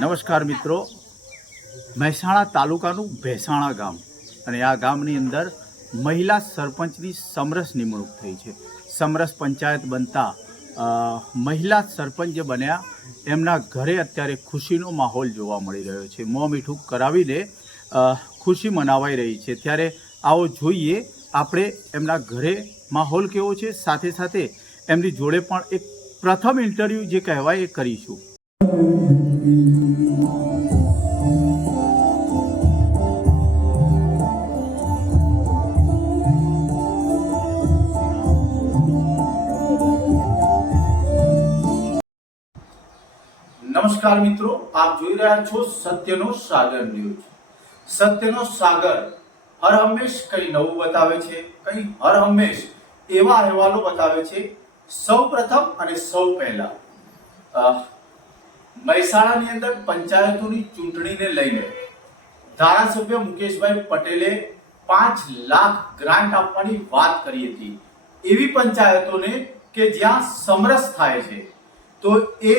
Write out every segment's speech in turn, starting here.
નમસ્કાર મિત્રો. મહેસાણા તાલુકાનું ભેસાણા ગામ. અને આ ગામની અંદર મહિલા સરપંચની સમરસ નિમણૂક થઈ છે. સમરસ પંચાયત બનતા મહિલા સરપંચ જે બન્યા, એમના ઘરે અત્યારે ખુશીનો માહોલ જોવા મળી રહ્યો છે. મોં મીઠું કરાવીને ખુશી મનાવાઈ રહી છે. ત્યારે આવો જોઈએ, આપણે એમના ઘરે માહોલ કેવો છે? સાથે સાથે એમની જોડે પણ એક પ્રથમ ઇન્ટરવ્યૂ જે કહેવાય એ કરીશું. નમસ્કાર મિત્રો, આપ જોઈ રહ્યા છો સત્યનો સાગર ન્યૂઝ. સત્યનો સાગર હર હંમેશ કંઈ નવું બતાવે છે, કંઈ હર હંમેશ એવા અહેવાલો બતાવે છે સૌ પ્રથમ અને સૌ પહેલા. મહેસાણાની અંદર પંચાયતોની ચૂંટણીને લઈને ધારાસભ્ય મુકેશભાઈ પટેલે પાંચ લાખ ગ્રાન્ટ આપવાની વાત કરી હતી. એવી પંચાયતોને કે જ્યાં સમરસ થાય છે. તો એ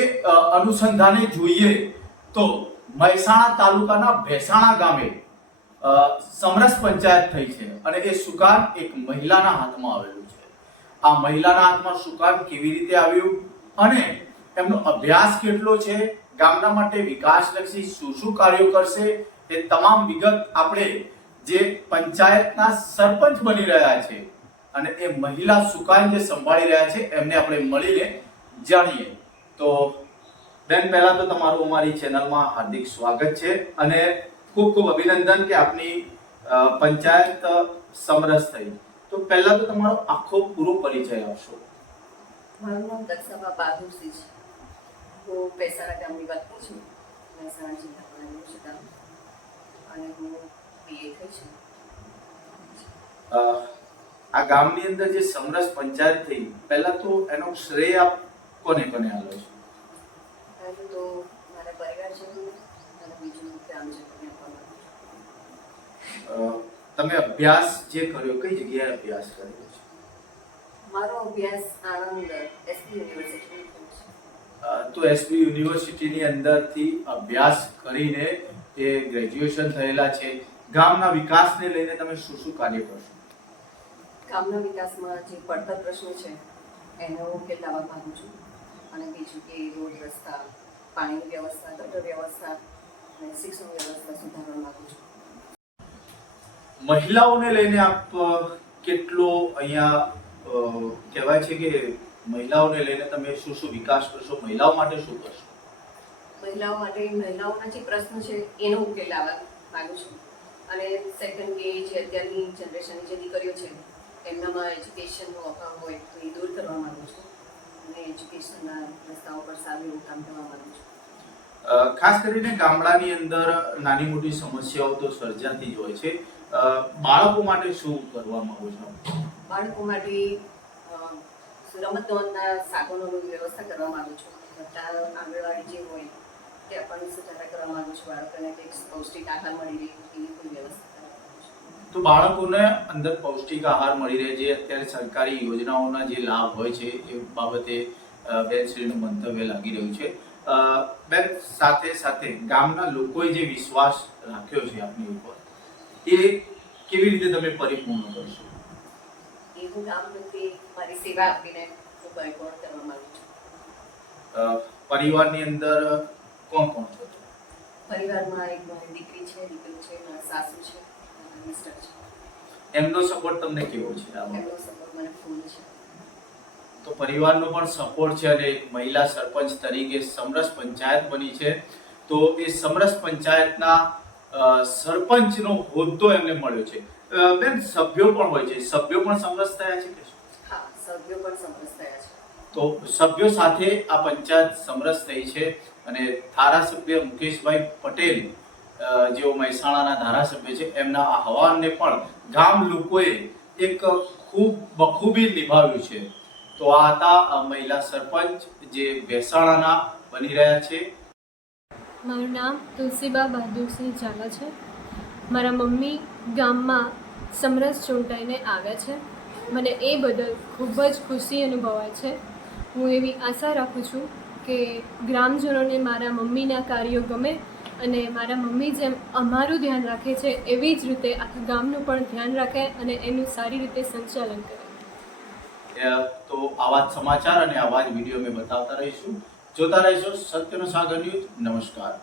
અનુસંધાને જોઈએ તો મહેસાણા તાલુકાના ભેસાણા ગામે સમરસ પંચાયત થઈ છે અને એ સુકાન એક મહિલાના હાથમાં આવેલું છે. આ મહિલાના હાથમાં સુકાન કેવી રીતે આવ્યું અને એમનો અભ્યાસ કેટલો છે, ગામના માટે વિકાસલક્ષી શું શું કાર્યો કરશે, એ તમામ વિગત આપણે જે પંચાયતના સરપંચ બની રહ્યા છે અને એ મહિલા સુકાન જે સંભાળી રહ્યા છે, એમને આપણે મળીને જાણીએ. તો બેન, પહેલા તો તમારું અમારી ચેનલમાં હાર્દિક સ્વાગત છે અને ખૂબ ખૂબ અભિનંદન કે આપની પંચાયત સમરસ થઈ. તો પહેલા તો તમારો આખો પૂરો પરિચય આપશો. મારું નામ દક્ષાબા બહાદુરસિંહ છે. હું પૈસાના ગામની વાત કરું છું. મહેસાણા જિલ્લામાં રહું છે ગામ અને હું બીએ થઈ છું. આ ગામની અંદર જે સમરસ પંચાયત થઈ પહેલા તો એનો શ્રેય આપ કોને કોને આલો છો? પહેલું તો મારા પરિવારજનો અને બીજું ગ્રામજનોને આપવા તમે અભ્યાસ જે કર્યો કઈ જગ્યાએ અભ્યાસ કર્યો છે? મારો અભ્યાસ આણંદ એસપી અ, તો એસબી યુનિવર્સિટીની અંદરથી અભ્યાસ કરીને તે ગ્રેજ્યુએશન થયેલા છે. ગામના વિકાસને લઈને તમે શું શું કાર્ય કરશો? ગામના વિકાસમાં જે પડતર પ્રશ્નો છે એનો ઉકેલ લાવવા માંગુ છું. અને બીજું કે રોડ રસ્તા પાણીની વ્યવસ્થા ગટર વ્યવસ્થા અને શિક્ષણ વ્યવસ્થા સુધારવા માંગુ છું. મહિલાઓને લઈને આપ કેટલો અહીંયા કહેવાય છે કે મહિલાઓને લઈને તમે શું શું વિકાસ કરશો? મહિલાઓ માટે શું કરશો? મહિલાઓ માટે મહિલાઓના જે પ્રશ્ન છે એનો ઉકેલ લાવવા માંગુ છું. અને સેકન્ડ કે જે અત્યારની જનરેશનની જે દીકરીઓ છે એમનામાં એજ્યુકેશનનો અભાવ હોય તો એ દૂર કરવા માંગુ છું. અને એજ્યુકેશનના રસ્તાઓ પર સારું એવું કામ કરવા માંગુ છું. ખાસ કરીને ગામડાની અંદર નાની મોટી સમસ્યાઓ તો સર્જાતી જ હોય છે. બાળકો માટે શું કરવા માંગો છો? બાળકો માટે રમત ગમતના સાધનોની વ્યવસ્થા કરવા માંગુ છું. બધા આંગણવાડી જે હોય તે પણ સુધારા કરવા માંગુ છું. બાળકોને કંઈક પૌષ્ટિક આહાર મળી રહે એવી પણ વ્યવસ્થા તો બાળકોને અંદર પૌષ્ટિક આહાર મળી રહે જે અત્યારે સરકારી યોજનાઓના જે લાભ હોય છે, એ બાબતે બેનશ્રીનું મંતવ્ય લાગી રહ્યું છે. બેન, સાથે સાથે ગામના લોકોએ જે વિશ્વાસ રાખ્યો છે આપની ઉપર, એ કેવી રીતે તમે પરિપૂર્ણ કરશો? એવું કામ નથી મારી સેવા આપીને હું પરિપૂર્ણ કરવા માંગુ છું? પરિવારની અંદર કોણ કોણ છો? પરિવારમાં એક મારી દીકરી છે દીકરો છે મારા સાસુ છે મારા મિસ્ટર છે. એમનો સપોર્ટ તમને કેવો છે એમનો સપોર્ટ મને ફૂલ છે. તો પરિવારનો પણ સપોર્ટ છે અને એક મહિલા સરપંચ તરીકે સમરસ પંચાયત બની છે. તો એ સમરસ પંચાયતના સરપંચનો હોદ્દો એમને મળ્યો છે. બેન સભ્યો પણ હોય છે. સભ્યો પણ સમરસ થયા છે કે હા સભ્યો પણ સમરસ થયા છે. તો સભ્યો સાથે આ પંચાયત સમરસ થઈ છે અને ધારાસભ્ય મુકેશભાઈ પટેલ જેઓ મહેસાણાના ધારાસભ્ય છે એમના આહવાનને પણ ગામ લોકોએ એક ખૂબ બખૂબી નિભાવ્યું છે. તો આ હતા મહિલા સરપંચ જે ભેસાણાના બની રહ્યા છે. મારું નામ તુલસીબા બહાદુરસિંહ ઝાલા છે. મારા મમ્મી ગામમાં સમરસ ચૂંટાઈને આવ્યા છે. મને એ બદલ ખૂબ જ ખુશી અનુભવાય છે. હું એવી આશા રાખું છું કે ગ્રામજનોને મારા મમ્મીના કાર્યો ગમે અને મારા મમ્મી જેમ અમારું ધ્યાન રાખે છે, એવી જ રીતે આખા ગામનું પણ ધ્યાન રાખે અને એનું સારી રીતે સંચાલન કરે. તો આવા સમાચાર અને આવા જ વીડિયો મેં બતાવતા રહીશું. જોતા રહીશું સત્યનો સાગર ન્યૂઝ. નમસ્કાર.